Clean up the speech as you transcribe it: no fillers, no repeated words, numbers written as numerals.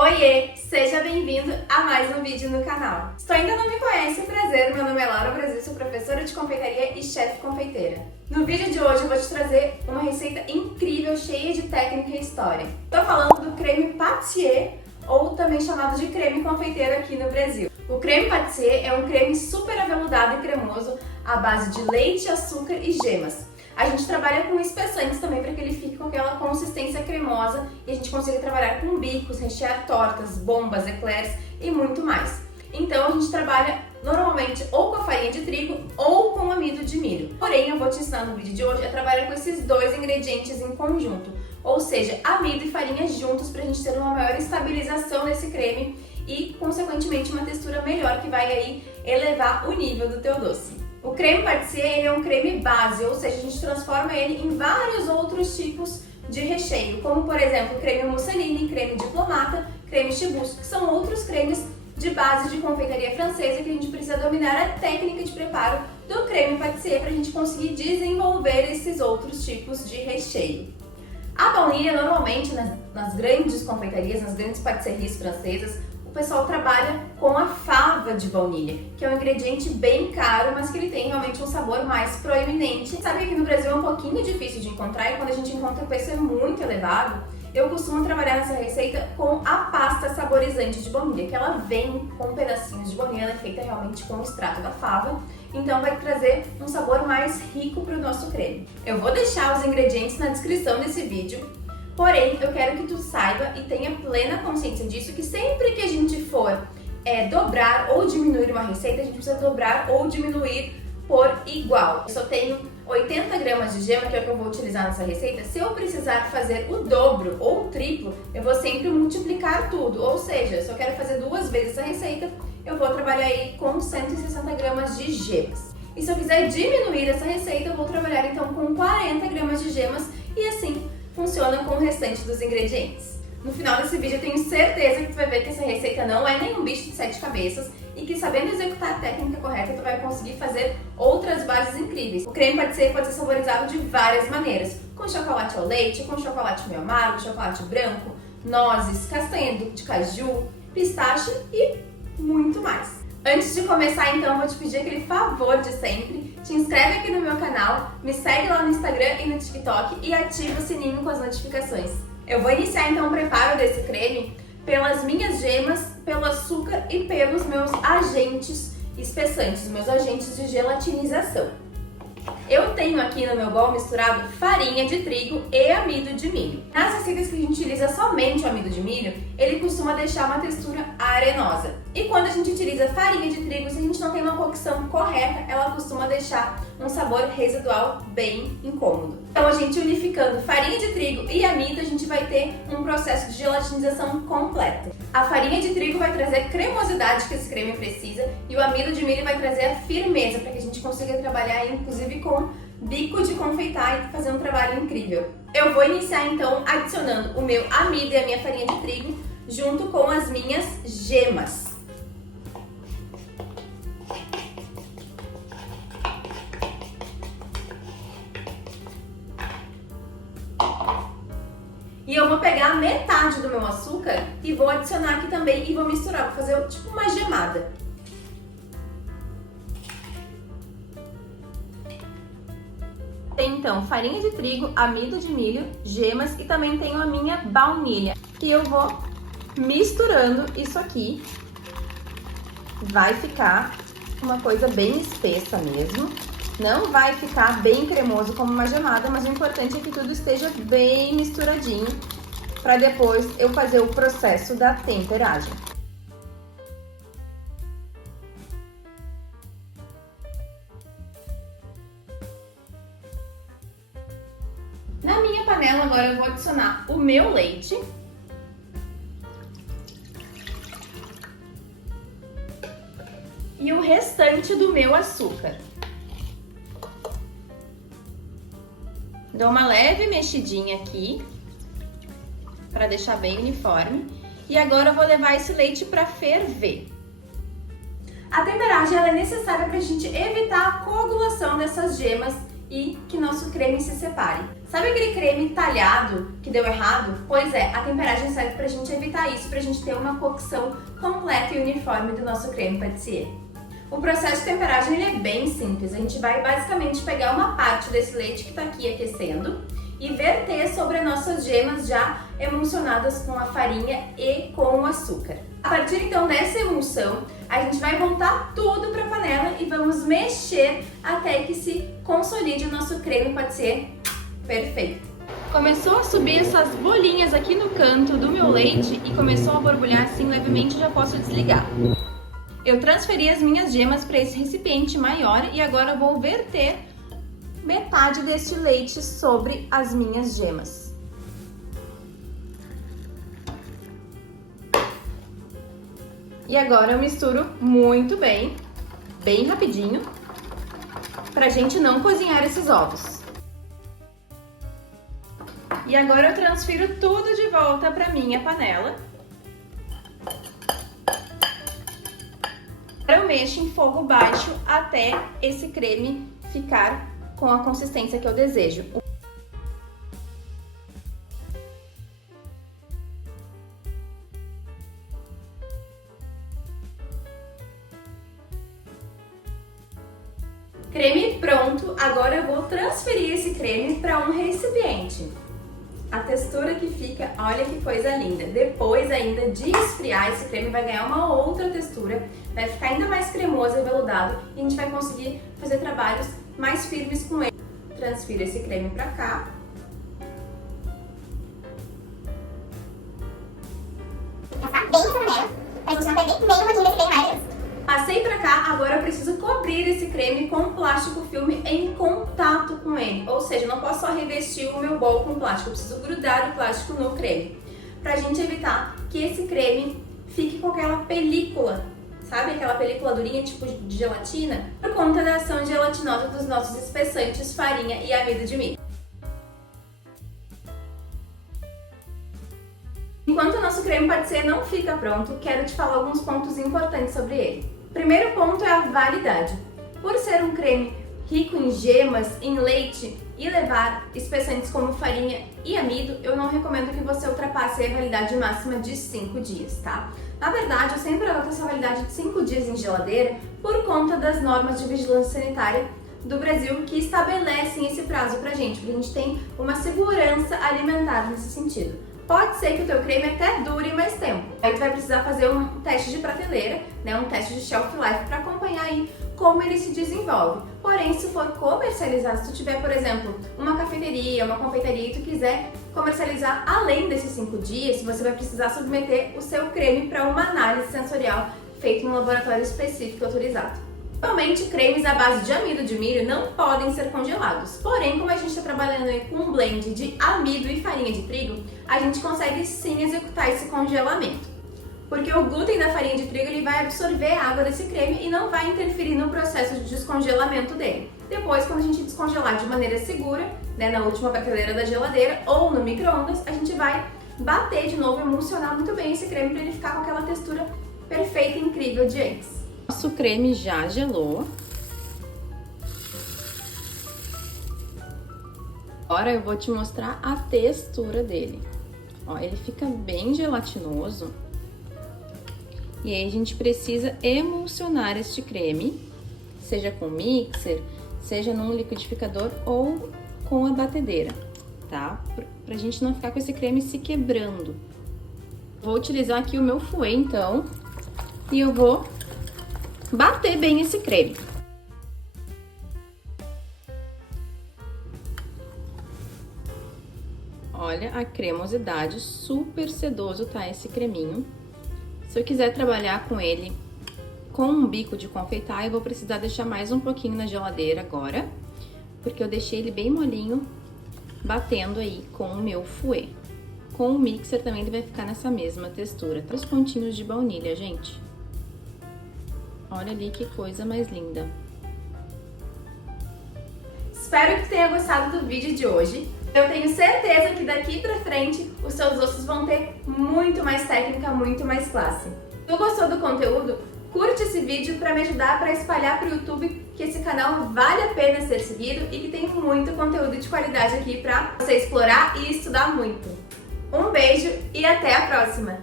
Oiê! Seja bem-vindo a mais um vídeo no canal. Se tu ainda não me conhece, prazer, meu nome é Laura Brasil, sou professora de confeitaria e chefe confeiteira. No vídeo de hoje eu vou te trazer uma receita incrível, cheia de técnica e história. Tô falando do creme pâtissier, ou também chamado de creme confeiteiro aqui no Brasil. O creme pâtissier é um creme super aveludado e cremoso à base de leite, açúcar e gemas. A gente trabalha com espessantes também para que ele fique com aquela consistência cremosa e a gente consiga trabalhar com bicos, rechear tortas, bombas, eclairs e muito mais. Então a gente trabalha normalmente ou com a farinha de trigo ou com amido de milho. Porém, eu vou te ensinar no vídeo de hoje a trabalhar com esses dois ingredientes em conjunto, ou seja, amido e farinha juntos para a gente ter uma maior estabilização desse creme e, consequentemente, uma textura melhor que vai aí elevar o nível do teu doce. O creme pâtissier é um creme base, ou seja, a gente transforma ele em vários outros tipos de recheio, como por exemplo creme mousseline, creme diplomata, creme chibusco, que são outros cremes de base de confeitaria francesa que a gente precisa dominar a técnica de preparo do creme pâtissier para a gente conseguir desenvolver esses outros tipos de recheio. A baunilha, normalmente nas grandes confeitarias, nas grandes pâtisserias francesas, o pessoal trabalha com a fava de baunilha, que é um ingrediente bem caro, mas que ele tem realmente um sabor mais proeminente. Sabe que aqui no Brasil é um pouquinho difícil de encontrar e quando a gente encontra o preço é muito elevado. Eu costumo trabalhar nessa receita com a pasta saborizante de baunilha, que ela vem com pedacinhos de baunilha, ela é feita realmente com o extrato da fava, então vai trazer um sabor mais rico para o nosso creme. Eu vou deixar os ingredientes na descrição desse vídeo. Porém, eu quero que tu saiba e tenha plena consciência disso, que sempre que a gente for dobrar ou diminuir uma receita, a gente precisa dobrar ou diminuir por igual. Eu só tenho 80 gramas de gema, que é o que eu vou utilizar nessa receita. Se eu precisar fazer o dobro ou o triplo, eu vou sempre multiplicar tudo. Ou seja, se eu quero fazer 2 vezes essa receita, eu vou trabalhar aí com 160 gramas de gemas. E se eu quiser diminuir essa receita, eu vou trabalhar então com 40 gramas de gemas e assim funciona com o restante dos ingredientes. No final desse vídeo eu tenho certeza que tu vai ver que essa receita não é nenhum bicho de 7 cabeças e que sabendo executar a técnica correta tu vai conseguir fazer outras bases incríveis. O creme pâtissier pode ser saborizado de várias maneiras, com chocolate ao leite, com chocolate meio amargo, chocolate branco, nozes, castanha de caju, pistache e muito mais. Antes de começar então, eu vou te pedir aquele favor de sempre, te inscreve aqui no meu canal, me segue lá no Instagram e no TikTok e ativa o sininho com as notificações. Eu vou iniciar então o preparo desse creme pelas minhas gemas, pelo açúcar e pelos meus agentes espessantes, meus agentes de gelatinização. Eu tenho aqui no meu bol misturado farinha de trigo e amido de milho. Nas receitas que a gente utiliza somente o amido de milho, ele costuma deixar uma textura arenosa. E quando a gente utiliza farinha de trigo, se a gente não tem uma cocção correta, ela costuma deixar um sabor residual bem incômodo. Então a gente unificando farinha de trigo e amido, a gente vai ter um processo de gelatinização completo. A farinha de trigo vai trazer a cremosidade que esse creme precisa e o amido de milho vai trazer a firmeza para que a gente consiga trabalhar inclusive com bico de confeitar e fazer um trabalho incrível. Eu vou iniciar então adicionando o meu amido e a minha farinha de trigo junto com as minhas gemas. E eu vou pegar metade do meu açúcar e vou adicionar aqui também e vou misturar, vou fazer tipo uma gemada. Tem então farinha de trigo, amido de milho, gemas e também tenho a minha baunilha. E eu vou misturando isso aqui. Vai ficar uma coisa bem espessa mesmo. Não vai ficar bem cremoso como uma gemada, mas o importante é que tudo esteja bem misturadinho para depois eu fazer o processo da temperagem. Na minha panela agora eu vou adicionar o meu leite. E o restante do meu açúcar. Dou uma leve mexidinha aqui, para deixar bem uniforme. E agora eu vou levar esse leite para ferver. A temperagem ela é necessária para a gente evitar a coagulação dessas gemas e que nosso creme se separe. Sabe aquele creme talhado que deu errado? Pois é, a temperagem serve pra gente evitar misturar isso pra gente ter uma cocção completa e uniforme do nosso creme pâtissier. O processo de temperagem ele é bem simples. A gente vai basicamente pegar uma parte desse leite que está aqui aquecendo e verter sobre as nossas gemas já emulsionadas com a farinha e com o açúcar. A partir então dessa emulsão, a gente vai voltar tudo para a panela e vamos mexer até que se consolide o nosso creme pâtissier perfeito. Começou a subir essas bolinhas aqui no canto do meu leite e começou a borbulhar assim levemente, já posso desligar. Eu transferi as minhas gemas para esse recipiente maior e agora eu vou verter metade deste leite sobre as minhas gemas. E agora eu misturo muito bem, bem rapidinho, pra gente não cozinhar esses ovos. E agora eu transfiro tudo de volta pra minha panela. Eu mexo em fogo baixo até esse creme ficar com a consistência que eu desejo. Creme pronto, agora eu vou transferir esse creme para um recipiente. A textura que fica, olha que coisa linda. Depois ainda de esfriar, esse creme vai ganhar uma outra textura, vai ficar ainda mais cremoso e veludado e a gente vai conseguir fazer trabalhos mais firmes com ele. Transfiro esse creme para cá. Passar bem essa panela, pra gente não perder nem um pouquinho desse creme maravilhoso. Passei pra cá, agora eu preciso cobrir esse creme com plástico filme em contato com ele. Ou seja, eu não posso só revestir o meu bol com plástico, eu preciso grudar o plástico no creme. Pra gente evitar que esse creme fique com aquela película, sabe? Aquela película durinha, tipo de gelatina, por conta da ação gelatinosa dos nossos espessantes, farinha e amido de milho. Enquanto o nosso creme pâtissier não fica pronto, quero te falar alguns pontos importantes sobre ele. O primeiro ponto é a validade. Por ser um creme rico em gemas, em leite e levar espessantes como farinha e amido, eu não recomendo que você ultrapasse a validade máxima de 5 dias, tá? Na verdade, eu sempre anoto essa validade de 5 dias em geladeira por conta das normas de vigilância sanitária do Brasil que estabelecem esse prazo pra gente, porque a gente tem uma segurança alimentar nesse sentido. Pode ser que o teu creme até dure mais tempo. Aí tu vai precisar fazer um teste de prateleira, né, um teste de shelf life para acompanhar aí como ele se desenvolve. Porém, se for comercializar, se tu tiver, por exemplo, uma cafeteria, uma confeitaria e tu quiser comercializar além desses 5 dias, você vai precisar submeter o seu creme para uma análise sensorial feita em um laboratório específico autorizado. Normalmente, cremes à base de amido de milho não podem ser congelados. Porém, como a gente está trabalhando aí com um blend de amido e farinha de trigo, a gente consegue sim executar esse congelamento. Porque o glúten da farinha de trigo ele vai absorver a água desse creme e não vai interferir no processo de descongelamento dele. Depois, quando a gente descongelar de maneira segura, né, na última prateleira da geladeira ou no micro-ondas, a gente vai bater de novo, emulsionar muito bem esse creme para ele ficar com aquela textura perfeita e incrível de antes. Nosso creme já gelou. Agora eu vou te mostrar a textura dele. Ó, ele fica bem gelatinoso. E aí a gente precisa emulsionar este creme, seja com mixer, seja num liquidificador ou com a batedeira, tá? Pra gente não ficar com esse creme se quebrando. Vou utilizar aqui o meu fouet, então, e eu vou bater bem esse creme. Olha a cremosidade, super sedoso tá esse creminho. Se eu quiser trabalhar com ele com um bico de confeitar, eu vou precisar deixar mais um pouquinho na geladeira agora, porque eu deixei ele bem molinho, batendo aí com o meu fouet. Com o mixer também ele vai ficar nessa mesma textura. Os pontinhos de baunilha, gente. Olha ali que coisa mais linda. Espero que tenha gostado do vídeo de hoje. Eu tenho certeza que daqui pra frente os seus doces vão ter muito mais técnica, muito mais classe. Se tu gostou do conteúdo, curte esse vídeo para me ajudar para espalhar para o YouTube que esse canal vale a pena ser seguido e que tem muito conteúdo de qualidade aqui para você explorar e estudar muito. Um beijo e até a próxima!